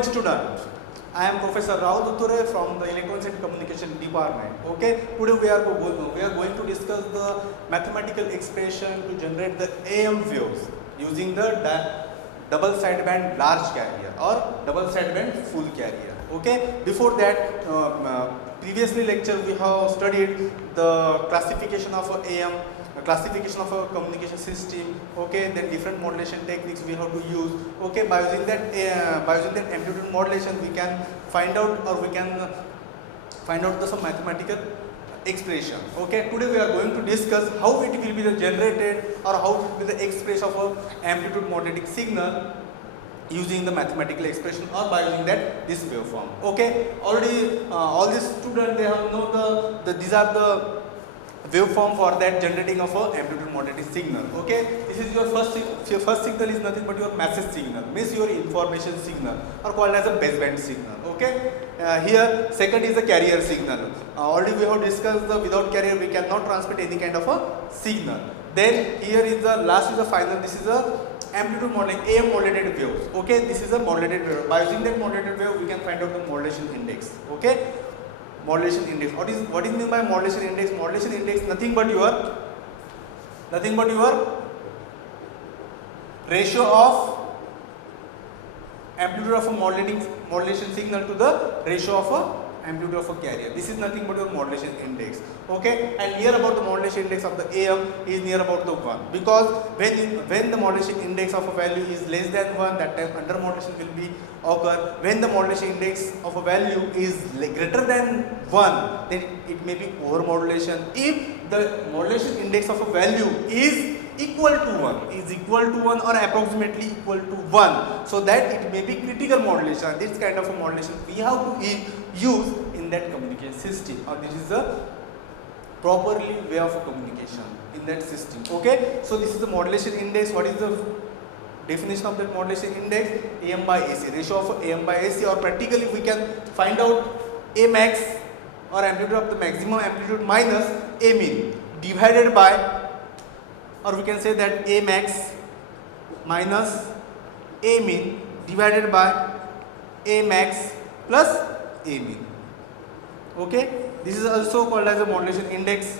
morning, student. I am Professor Rao Dutture from the Electronics and Communication Department. Okay, today we are going to discuss the mathematical expression to generate the AM waves using the double sideband large carrier or double sideband full carrier. Okay, before that, previously lecture we have studied the classification of AM. Classification of a communication system. Okay, then different modulation techniques we have to use. Okay, by using that amplitude modulation we can find out some mathematical expression. Okay, today we are going to discuss how it will be generated or how it will be the expression of a amplitude modulating signal using the mathematical expression or by using this waveform. Okay, already all these students, they have know these are the waveform for that generating of a amplitude modulating signal. Okay, this is your first signal is nothing but your message signal, means your information signal or called as a baseband signal. Okay, here second is the carrier signal. Already we have discussed the without carrier we cannot transmit any kind of a signal. Then here is the last is the final. This is a amplitude modulating AM modulated waves. Okay, this is a modulated wave. By using that modulated wave we can find out the modulation index. Okay, modulation index. What is meant by modulation index? Modulation index nothing but your ratio of amplitude of a modulation signal to the ratio of a amplitude of a carrier. This is nothing but your modulation index. Okay, and near about the modulation index of the AM is near about the 1, because when the modulation index of a value is less than 1, that time under modulation will be occur. When the modulation index of a value is greater than 1, then it may be over modulation. If the modulation index of a value is equal to 1 or approximately equal to 1, so that it may be critical modulation. This kind of a modulation we have to use in that communication system, or this is the properly way of communication in that system. Okay, so this is the modulation index. What is the definition of that modulation index? AM by AC, ratio of AM by AC, or practically we can find out A max or amplitude of the maximum amplitude minus A min divided by, or we can say that A max minus A min divided by A max plus A min. Okay, this is also called as a modulation index.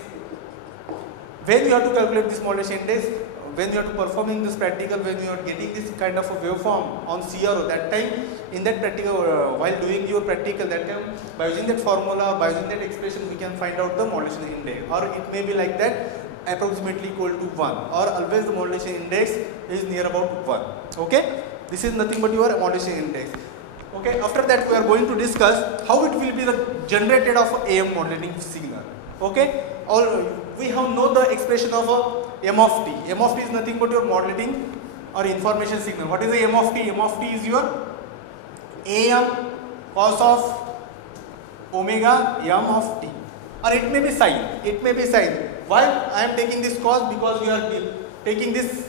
When you have to calculate this modulation index, when you are performing this practical, when you are getting this kind of a waveform on CRO, that time in that practical, while doing your practical, that time by using that formula or by using that expression we can find out the modulation index, or it may be like that approximately equal to 1, or always the modulation index is near about 1. Okay, this is nothing but your modulation index. Okay, after that we are going to discuss how it will be the generated of AM modulating signal. Okay, we have know the expression of a M of t. M of t is nothing but your modulating or information signal. What is the M of t? M of t is your AM cos of omega M of t, or it may be sine. Why I am taking this cos? Because we are taking this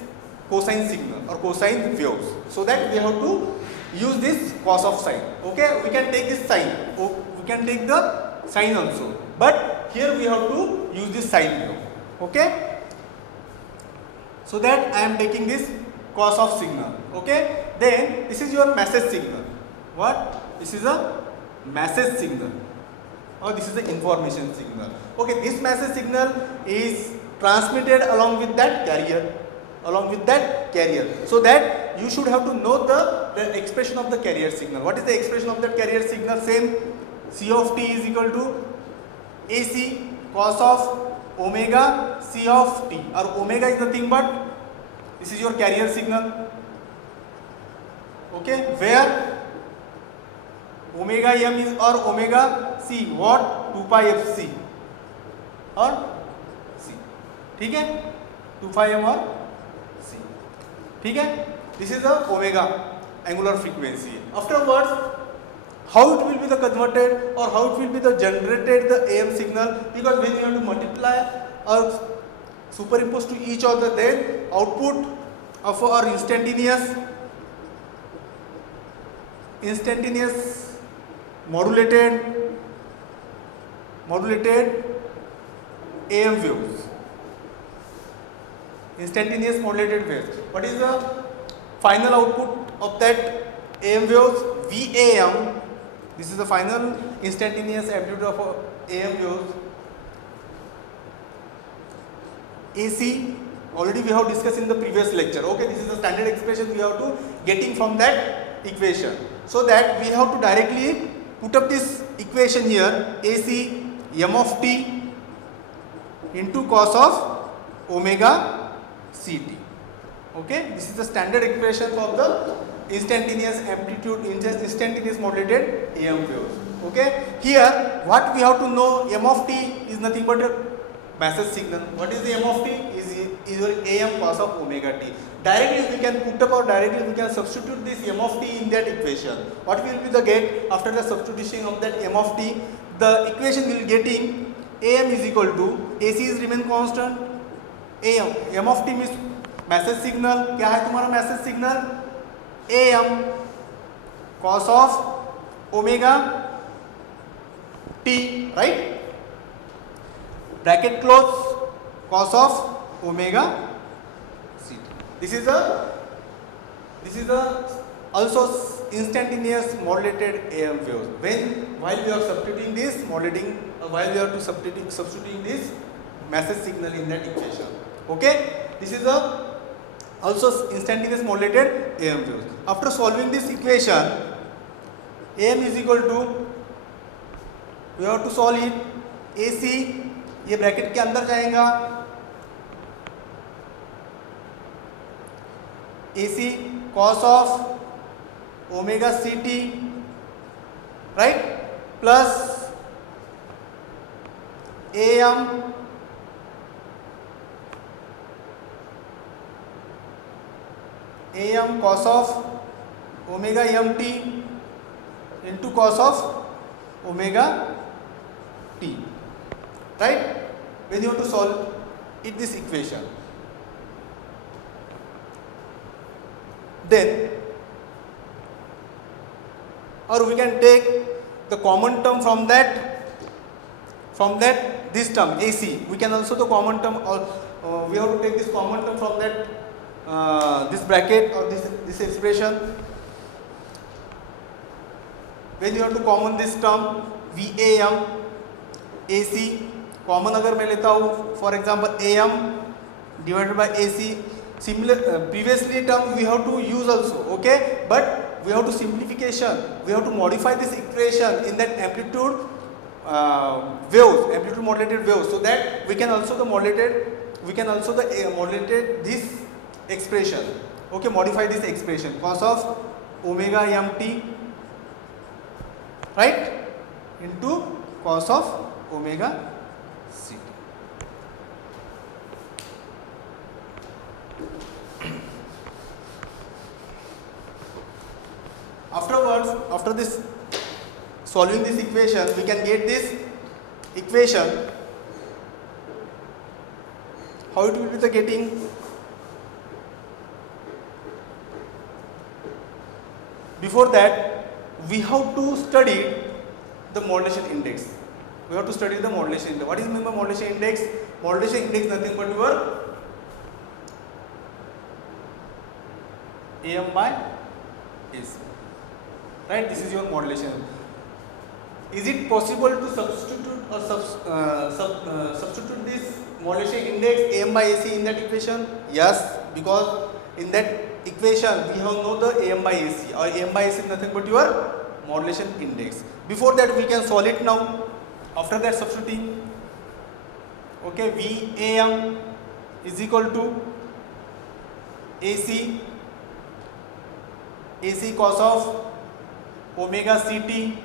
cosine signal or cosine waves, so that we have to use this cos of sine. Okay, we can take this sine, we can take the sine also, but here we have to use this sine wave. Okay, so that I am taking this cos of signal. Okay, then this is your message signal. What? This is a message signal, or this is the information signal. Okay, this message signal is transmitted along with that carrier, so that you should have to know the expression of the carrier signal. What is the expression of that carrier signal? Same, C of t is equal to AC cos of omega C of t, or omega is nothing but this is your carrier signal. Okay, where omega m is or omega c, what? 2 pi f c or c. ठीक है, 2 pi m or c. ठीक है, this is the omega angular frequency. Afterwards, how it will be the converted or how it will be the generated the AM signal, because when you have to multiply or superimpose to each other, then output of our instantaneous modulated AM waves, instantaneous modulated waves. What is the final output of that AM waves? VAM, this is the final instantaneous amplitude of AM waves. AC, already we have discussed in the previous lecture. Okay, this is the standard expression we have to getting from that equation. So that we have to directly put up this equation here, AC m of t into cos of omega ct. Okay, this is the standard expression of the instantaneous amplitude, instantaneous modulated AM waves. Okay, here what we have to know, m of t is nothing but a message signal. What is the m of t? Is your AM cos of omega t. Directly we can put up or directly we can substitute this m of t in that equation. What will be the get after the substitution of that m of t? The equation will getting AM is equal to, AC is remain constant, m of t means message signal, क्या है तुम्हारा message signal? AM cos of omega t, right? Bracket close, cos of omega ct. This is the also instantaneous modulated AM waves. While we are substituting this modulating, while we are substituting this message signal in that equation. Okay, this is the also instantaneous modulated AM waves. After solving this equation, AM is equal to, we have to solve it, AC ये bracket के अंदर जाएगा, AC cos of omega ct, right, plus AM cos of omega mt into cos of omega t, right? When you have to solve it this equation, then or we can take the common term from that this term AC, we can also the common term, or we have to take this common term from that this bracket or this expression. When you have to common this term VAM AC, common अगर मैं लेता हूँ for example AM divided by AC, similar previously term we have to use also, okay, but we have to simplification, we have to modify this equation in that amplitude waves, amplitude modulated waves, so that we can also the modulated this expression, okay, modify this expression cos of omega mt, right, into cos of omega ct. Afterwards, after this solving this equation, we can get this equation. How it will be the getting? Before that, we have to study the modulation index. We have to study the modulation index. What is meant by modulation index? Modulation index nothing but your AM by AC. Right? This is your modulation. Is it possible to substitute or substitute this modulation index AM by AC in that equation? Yes, because in that equation we have know the AM by AC, or AM by AC is nothing but your modulation index. Before that we can solve it now. After that substituting, okay, VAM is equal to AC cos of omega ct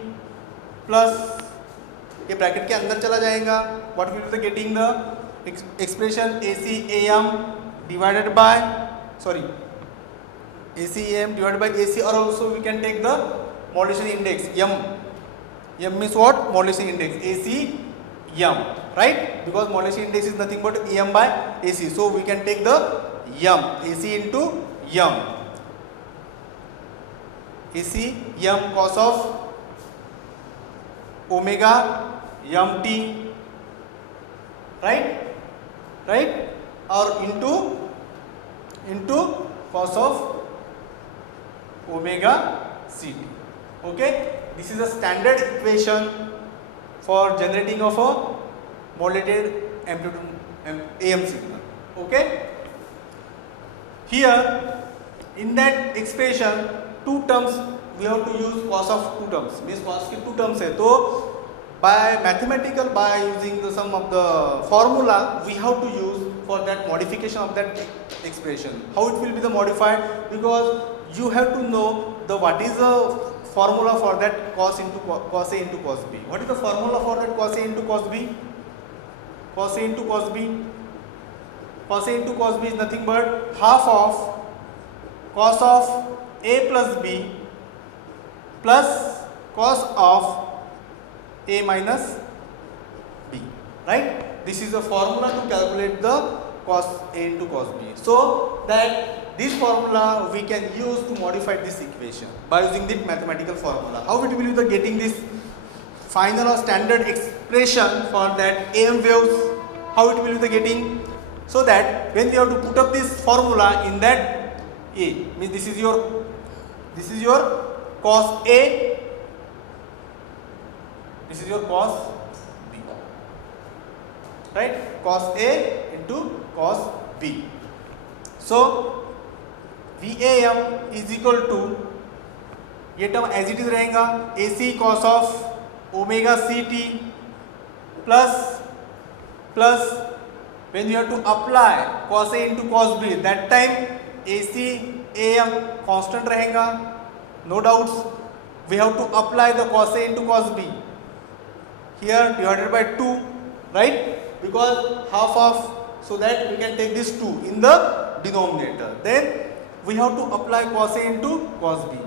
plus ये bracket के अंदर चला जाएगा. What will be getting the expression AC AM divided by AC AM divided by AC, or also we can take the modulation index M. M means what? Modulation index AC M, right? Because modulation index is nothing but AM by AC, so we can take the M, AC into M. AC M cos of omega mt, right? Or into cos of omega ct. Okay, this is a standard equation for generating of a modulated amplitude AM signal. Okay, here in that expression two terms we have to use cos of two terms, means cos के two terms है, तो by mathematical, by using the some of the formula we have to use for that modification of that expression. How it will be the modified, because you have to know the what is the formula for that cos into cos A into cos B. What is the formula for that cos A into cos B? Cos A into cos B. Cos A into cos B is nothing but half of cos of A plus B plus cos of A minus B, right? This is a formula to calculate the cos A into cos B. So that this formula we can use to modify this equation by using the mathematical formula. How it will be the getting this final or standard expression for that AM waves? How it will be the getting? So that when we have to put up this formula in that A, means this is your cos A, this is your cos B, right? Cos A into cos B. So VAM is equal to, ये term as it is रहेगा AC cos of omega CT plus when you have to apply cos A into cos B, that time AC AM constant रहेगा, no doubts. We have to apply the cos A into cos B here divided by 2, right? Because half of, so that we can take this 2 in the denominator. Then we have to apply cos A into cos B.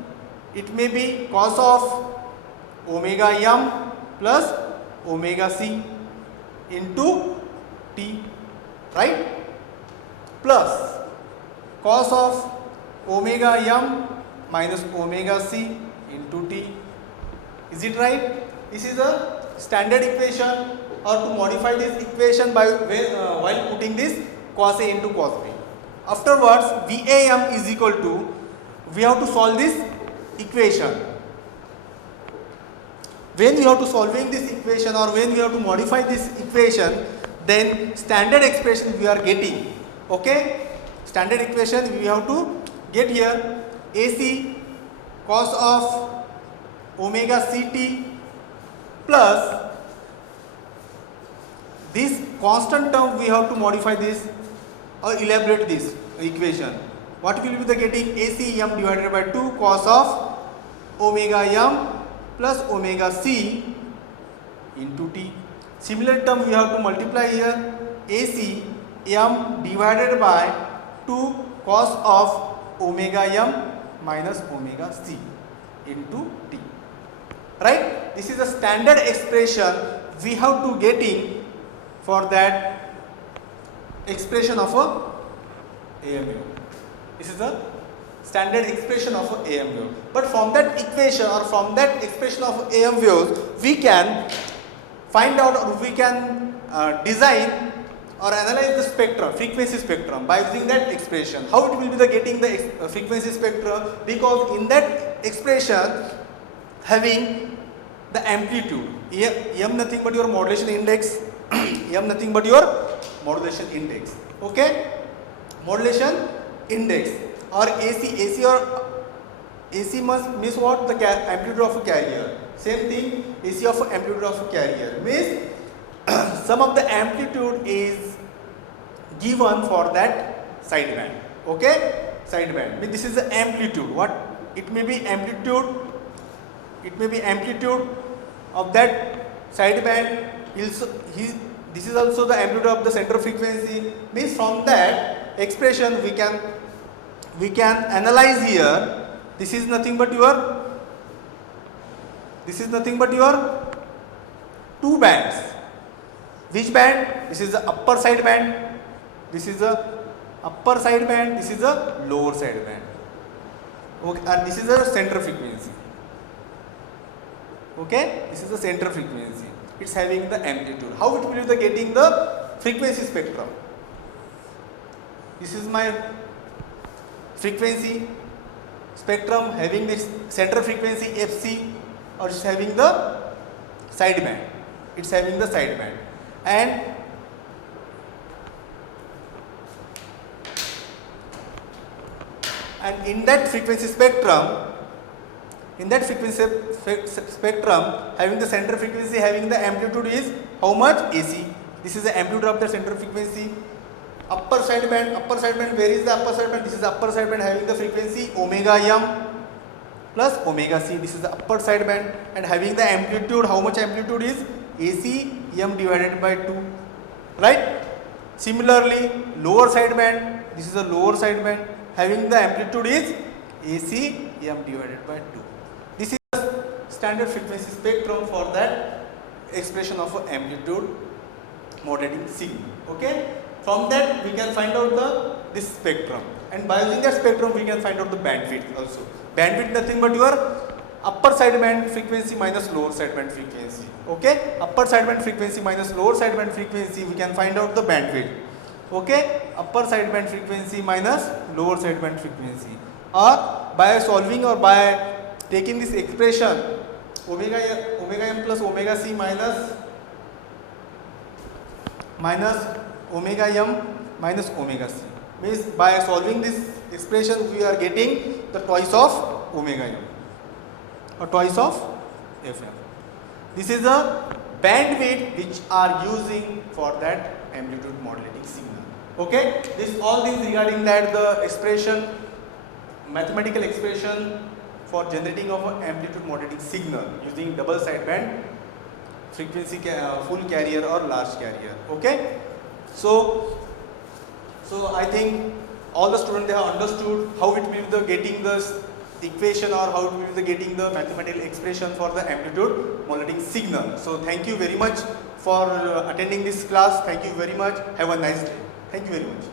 It may be cos of omega m plus omega c into t, right? Plus cos of omega m minus omega c into t. Is it right? This is a standard equation, or to modify this equation by while putting this cos A into cos B. Afterwards, VAM is equal to, we have to solve this equation. When we have to solving this equation, or when we have to modify this equation, then standard expression we are getting. Okay, standard equation we have to get here AC cos of omega CT plus this constant term we have to modify this or elaborate this equation. What will be the getting? AC m divided by 2 cos of omega m plus omega c into t. Similar term we have to multiply here, AC m divided by 2 cos of omega m minus omega c into t, right? This is a standard expression we have to getting for that expression of a AM wave. This is the standard expression of a AM wave. But from that equation, or from that expression of AM waves, we can find out, or we can design or analyze the spectrum, frequency spectrum, by using that expression. How it will be the getting the frequency spectrum? Because in that expression having the amplitude, m nothing but your modulation index, m nothing but your modulation index. Okay, modulation index, or AC or AC must means what? The amplitude of a carrier. Same thing, AC of amplitude of a carrier means some of the amplitude is given for that sideband. Okay, sideband. This is the amplitude. What it may be amplitude? It may be amplitude of that sideband. This is also the amplitude of the center frequency. Means from that expression we can analyze here. This is nothing but your two bands. Which band? This is the upper sideband. This is the upper sideband. This is the lower sideband. Okay, and this is the center frequency. Okay, this is the center frequency. It's having the amplitude. How it will be the getting the frequency spectrum? This is my frequency spectrum having this center frequency fc, or it's having the sideband. It's having the sideband, and in that frequency spectrum, having the center frequency, having the amplitude is how much? AC. This is the amplitude of the center frequency. Upper sideband, where is the upper sideband? This is the upper sideband having the frequency omega m plus omega c. This is the upper sideband, and having the amplitude, how much amplitude is? AC m divided by 2, right? Similarly, lower sideband, this is the lower sideband, having the amplitude is AC m divided by 2. This is the standard frequency spectrum for that expression of amplitude modulating signal. Okay, from that we can find out this spectrum, and by using that spectrum we can find out the bandwidth also. Bandwidth nothing but your upper sideband frequency minus lower sideband frequency. Okay, upper sideband frequency minus lower sideband frequency, we can find out the bandwidth. Okay, upper sideband frequency minus lower sideband frequency, or by solving, or by taking this expression omega m plus omega c minus omega m minus omega c, means by solving this expression we are getting the twice of omega m or twice of fm. This is the bandwidth which are using for that amplitude modulating signal. Okay, all things regarding that, the expression, mathematical expression for generating of an amplitude modulating signal using double sideband frequency full carrier or large carrier. Okay, so I think all the students, they have understood how it will be the getting the equation, or how it will be the getting the mathematical expression for the amplitude modulating signal. So thank you very much for attending this class. Thank you very much. Have a nice day. Thank you very much.